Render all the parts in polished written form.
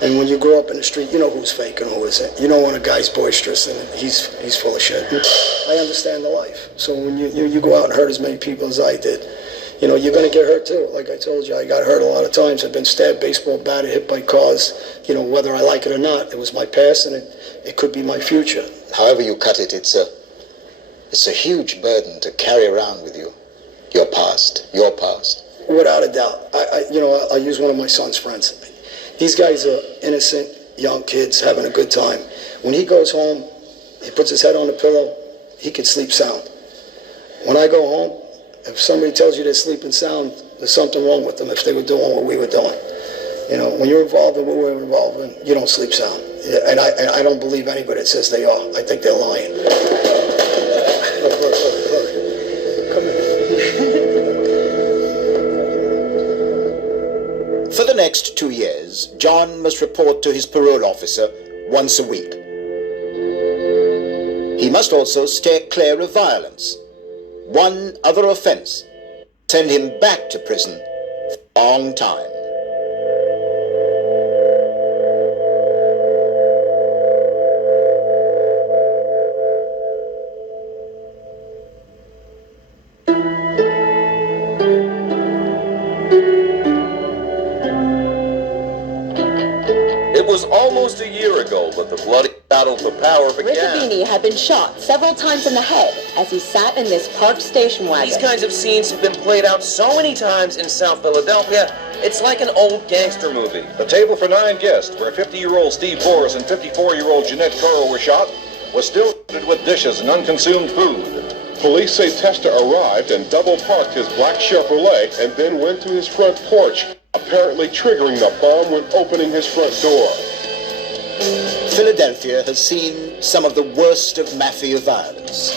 And when you grow up in the street, you know who's fake and who isn't. You know when a guy's boisterous and he's full of shit. I understand the life. So when you go out and hurt as many people as I did, you know, you're going to get hurt too. Like I told you, I got hurt a lot of times. I've been stabbed, baseball batted, hit by cars. You know, whether I like it or not, it was my past and it could be my future. However you cut it, it's a huge burden to carry around with you. Your past. Without a doubt. I'll use one of my son's friends. These guys are innocent, young kids having a good time. When he goes home, he puts his head on the pillow, he can sleep sound. When I go home, if somebody tells you they're sleeping sound, there's something wrong with them if they were doing what we were doing. You know, when you're involved in what we're involved in, you don't sleep sound. And I don't believe anybody that says they are. I think they're lying. Come here. For the next 2 years, John must report to his parole officer once a week. He must also stay clear of violence. One other offense send him back to prison for a long time. It was almost a year ago, but the bloody battle for power began. Riccobini had been shot several times in the head as he sat in this parked station wagon. These kinds of scenes have been played out so many times in South Philadelphia, it's like an old gangster movie. The table for 9 guests, where 50-year-old Steve Boris and 54-year-old Jeanette Coro were shot, was still loaded with dishes and unconsumed food. Police say Testa arrived and double-parked his black Chevrolet and then went to his front porch, apparently triggering the bomb when opening his front door. Philadelphia has seen some of the worst of mafia violence.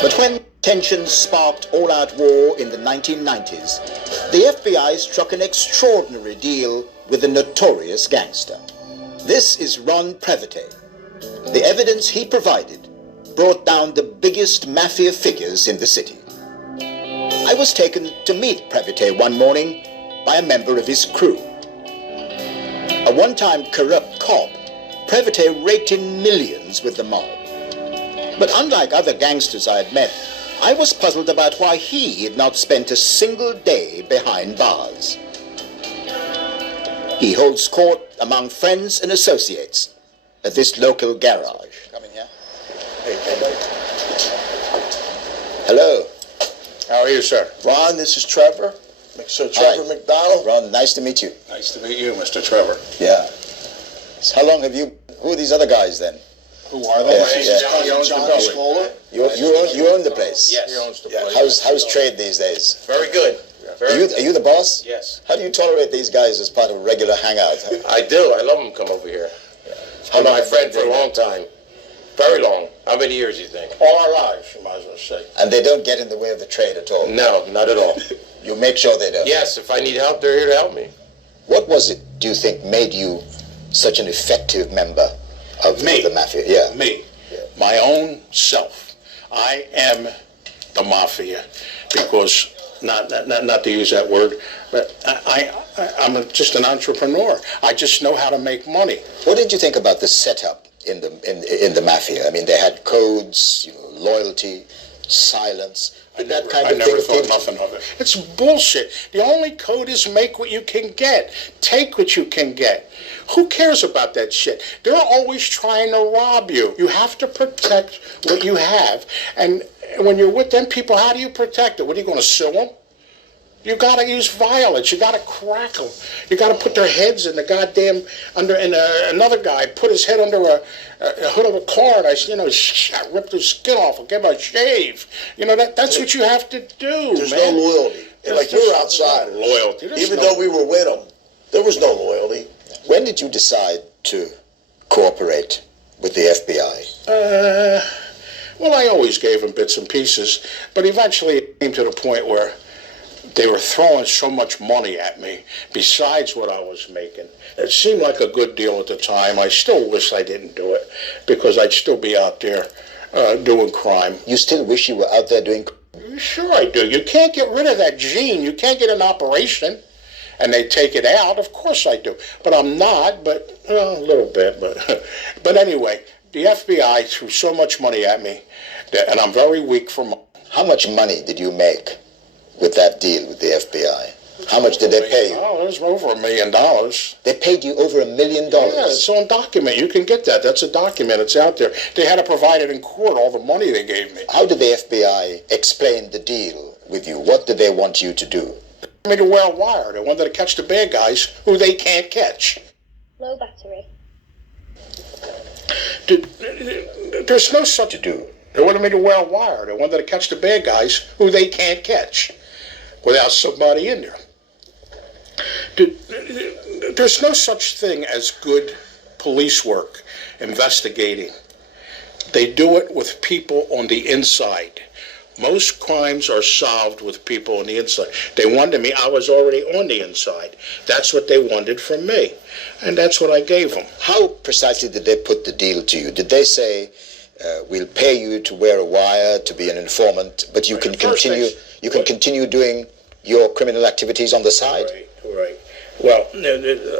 But when tensions sparked all-out war in the 1990s, the FBI struck an extraordinary deal with a notorious gangster. This is Ron Previte. The evidence he provided brought down the biggest mafia figures in the city. I was taken to meet Previte one morning by a member of his crew. A one-time corrupt cop, Previte raked in millions with the mob. But unlike other gangsters I had met, I was puzzled about why he had not spent a single day behind bars. He holds court among friends and associates at this local garage. Come in here. Hello. How are you, sir? Ron, this is Trevor. Sir Trevor McDonald. Ron, nice to meet you. Nice to meet you, Mr. Trevor. Yeah. So how long have you... Who are these other guys, then? Who are they? He owns the building. You own the place? Yes. He owns the place. How's trade these days? Very good. Are you the boss? Yes. How do you tolerate these guys as part of a regular hangout? I do. I love them come over here. I'm my friend for a long time. Very long. How many years do you think? All our lives, you might as well say. And they don't get in the way of the trade at all? No, not at all. You make sure they don't? Yes, if I need help, they're here to help me. What was it, do you think, made you such an effective member of the mafia? Yeah. Me. Yeah. My own self. I am the mafia because, not to use that word, but I'm just an entrepreneur. I just know how to make money. What did you think about the setup in the mafia? I mean, they had codes, loyalty, silence. I never thought nothing of it. It's bullshit. The only code is make what you can get. Take what you can get. Who cares about that shit? They're always trying to rob you. You have to protect what you have. And when you're with them people, how do you protect it? What, are you going to sue them? You got to use violence. You got to crack them. You got to put their heads in the goddamn another guy put his head under a hood of a car, and I ripped his skin off and gave him a shave. That's what you have to do. There's no loyalty. Like you were outside. Loyalty. Even though we were with them, there was no loyalty. When did you decide to cooperate with the FBI? Well, I always gave them bits and pieces, but eventually it came to the point where they were throwing so much money at me, besides what I was making. It seemed like a good deal at the time. I still wish I didn't do it, because I'd still be out there doing crime. You still wish you were out there doing crime? Sure I do. You can't get rid of that gene. You can't get an operation. and they take it out, of course I do. But I'm not, but a little bit. But anyway, the FBI threw so much money at me, and I'm very weak for money. How much money did you make with that deal with the FBI? How much did they pay you? Oh, it was over $1 million. They paid you over $1 million? Yeah, it's on document. You can get that. That's a document. It's out there. They had to provide it in court, all the money they gave me. How did the FBI explain the deal with you? What did they want you to do? They wanted me to wear a wire. They wanted to catch the bad guys who they can't catch. Low battery. There's no such to do. They wanted me to wear a wire. They wanted to catch the bad guys who they can't catch without somebody in there. There's no such thing as good police work, investigating. They do it with people on the inside. Most crimes are solved with people on the inside. They wanted me, I was already on the inside. That's what they wanted from me. And that's what I gave them. How precisely did they put the deal to you? Did they say, we'll pay you to wear a wire, to be an informant, but you can continue doing your criminal activities on the side? Right. Well,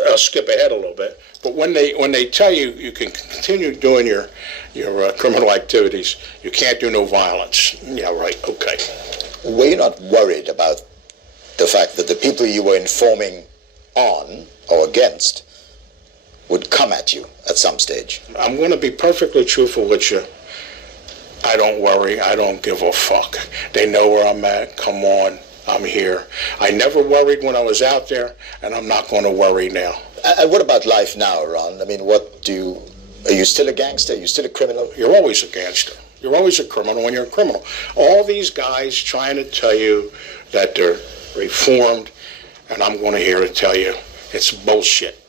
I'll skip ahead a little bit. But when they tell you you can continue doing your criminal activities, you can't do no violence. Yeah, right. Okay. Were you not worried about the fact that the people you were informing on or against would come at you at some stage? I'm going to be perfectly truthful with you. I don't worry. I don't give a fuck. They know where I'm at. Come on. I'm here. I never worried when I was out there, and I'm not going to worry now. What about life now, Ron? I mean, are you still a gangster? Are you still a criminal? You're always a gangster. You're always a criminal when you're a criminal. All these guys trying to tell you that they're reformed, and I'm going to here to tell you it's bullshit.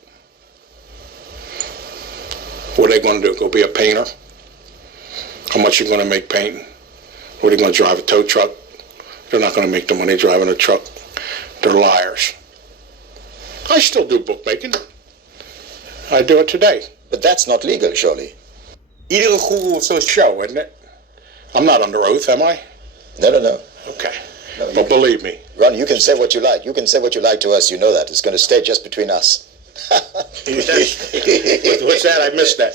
What are they going to do? Go be a painter? How much are you going to make painting? What are they going to drive, a tow truck? They're not going to make the money driving a truck. They're liars. I still do bookmaking. I do it today. But that's not legal, surely. Iedere goeroe zo'n show, isn't it? I'm not under oath, am I? No. Okay. No, but believe me. Ron, you can say what you like. You can say what you like to us. You know that. It's going to stay just between us. What's that? I missed that.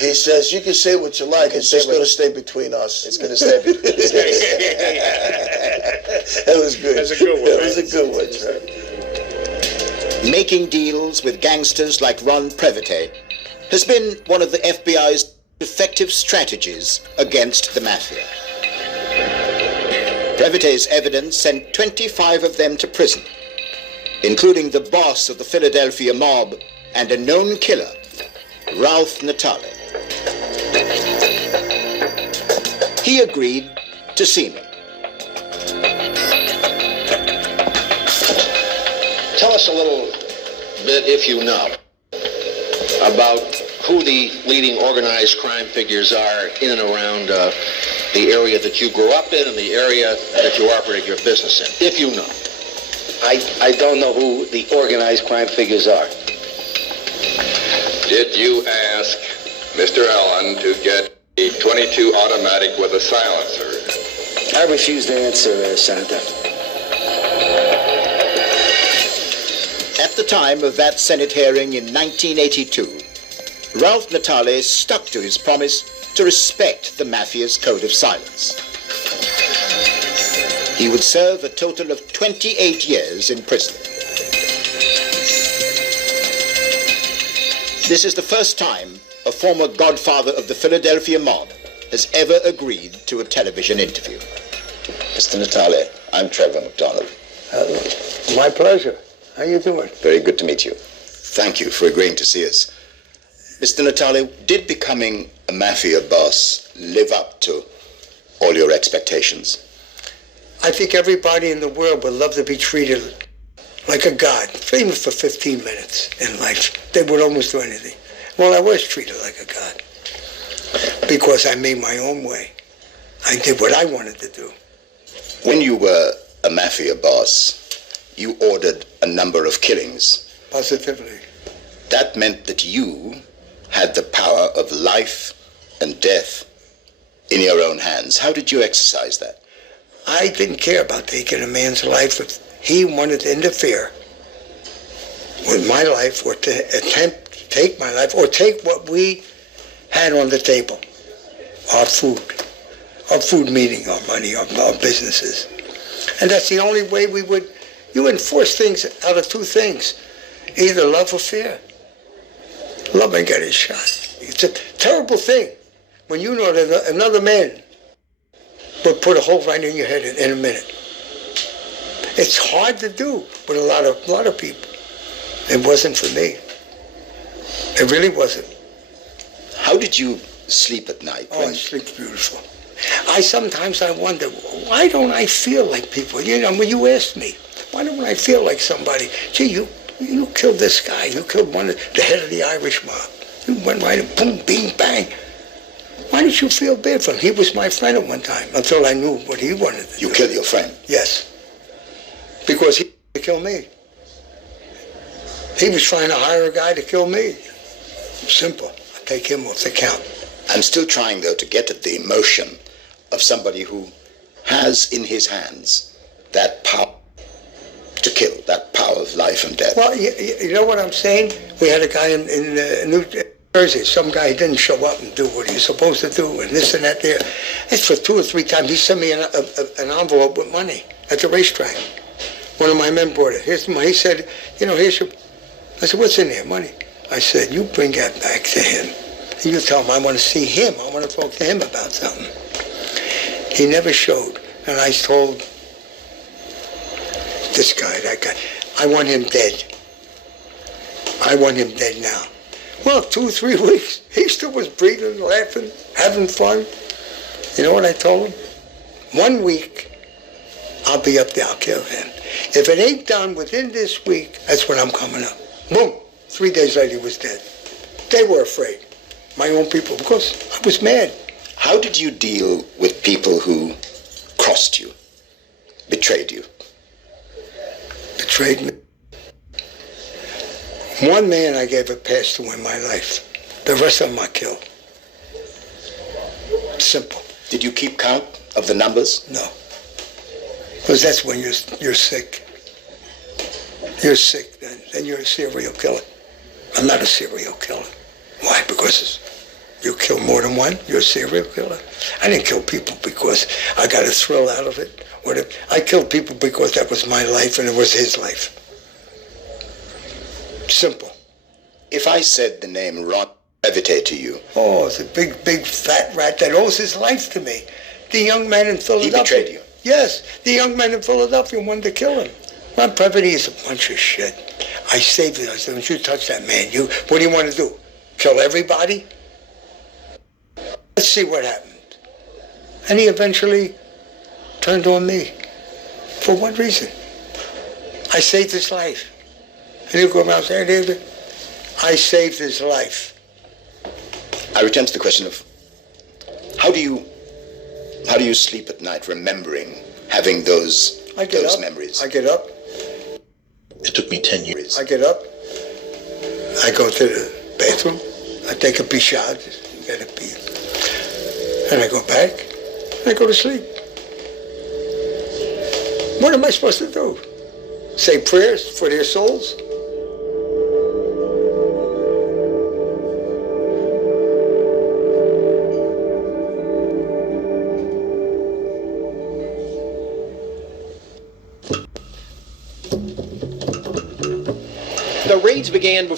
He says, you can say what you like, it's just going to stay between us. It's going to stay between us. That was good. That's a good one. That was a good one, sir. Making deals with gangsters like Ron Previte has been one of the FBI's effective strategies against the mafia. Previte's evidence sent 25 of them to prison, including the boss of the Philadelphia mob and a known killer, Ralph Natale. He agreed to see me. Tell us a little bit, if you know, about who the leading organized crime figures are in and around the area that you grew up in and the area that you operate your business in, if you know. I don't know who the organized crime figures are. Did you ask Mr. Allen to get a .22 automatic with a silencer? I refuse to answer, Senator. At the time of that Senate hearing in 1982, Ralph Natale stuck to his promise to respect the mafia's code of silence. He would serve a total of 28 years in prison. This is the first time a former godfather of the Philadelphia mob has ever agreed to a television interview. Mr. Natale, I'm Trevor McDonald. My pleasure. How you doing? Very good to meet you. Thank you for agreeing to see us. Mr. Natale, did becoming a mafia boss live up to all your expectations? I think everybody in the world would love to be treated like a god, even for 15 minutes in life. They would almost do anything. Well, I was treated like a god because I made my own way. I did what I wanted to do. When you were a mafia boss, you ordered a number of killings. Positively. That meant that you had the power of life and death in your own hands. How did you exercise that? I didn't care about taking a man's life if he wanted to interfere. with my life, or to attempt to take my life, or take what we had on the table, our food meeting, our money, our businesses. And that's the only way you enforce things out of two things, either love or fear. Love ain't got his shot. It's a terrible thing when you know that another man will put a hole right in your head in a minute. It's hard to do with a lot of people. It wasn't for me. It really wasn't. How did you sleep at night? Oh, I sleep beautiful. Sometimes I wonder, why don't I feel like people? You know, when you asked me, why don't I feel like somebody? Gee, you killed this guy. You killed the head of the Irish mob. You went right and boom, bing, bang. Why did you feel bad for him? He was my friend at one time, until I knew what he wanted to do. You killed your friend? Yes. Because he wanted to kill me. He was trying to hire a guy to kill me. Simple. I take him off the count. I'm still trying, though, to get at the emotion of somebody who has in his hands that power to kill, that power of life and death. Well, you know what I'm saying? We had a guy in New Jersey, some guy didn't show up and do what he was supposed to do, and this and that there. It's for 2 or 3 times. He sent me an envelope with money at the racetrack. One of my men brought it. Here's the money. He said, here's your... I said, what's in there? Money. I said, you bring that back to him. And you tell him I want to see him. I want to talk to him about something. He never showed. And I told this guy, that guy, I want him dead. I want him dead now. Well, 2 or 3 weeks, he still was breathing, laughing, having fun. You know what I told him? 1 week, I'll be up there, I'll kill him. If it ain't done within this week, that's when I'm coming up. Boom. 3 days later, he was dead. They were afraid. My own people, because I was mad. How did you deal with people who crossed you, betrayed you? Betrayed me. One man I gave a pass to in my life. The rest of them I killed. Simple. Did you keep count of the numbers? No. Because that's when you're sick. You're sick then you're a serial killer. I'm not a serial killer. Why? Because you kill more than one, you're a serial killer. I didn't kill people because I got a thrill out of it. I killed people because that was my life and it was his life. Simple. If I said the name Ron Levitate to you... Oh, it's a big, big fat rat that owes his life to me. The young man in Philadelphia... He betrayed you? Yes. The young man in Philadelphia wanted to kill him. Ron Levitate is a bunch of shit. I saved it. I said, don't you touch that man. What do you want to do? Kill everybody? Let's see what happened. And he eventually turned on me. For what reason? I saved his life. And he'll go around saying, David, I saved his life. I return to the question of how do you sleep at night remembering having those memories? I get up. It took me 10 years. I get up. I go to the bathroom. I take a pee shower. Get a pee. And I go back. And I go to sleep. What am I supposed to do? Say prayers for their souls? The raids began before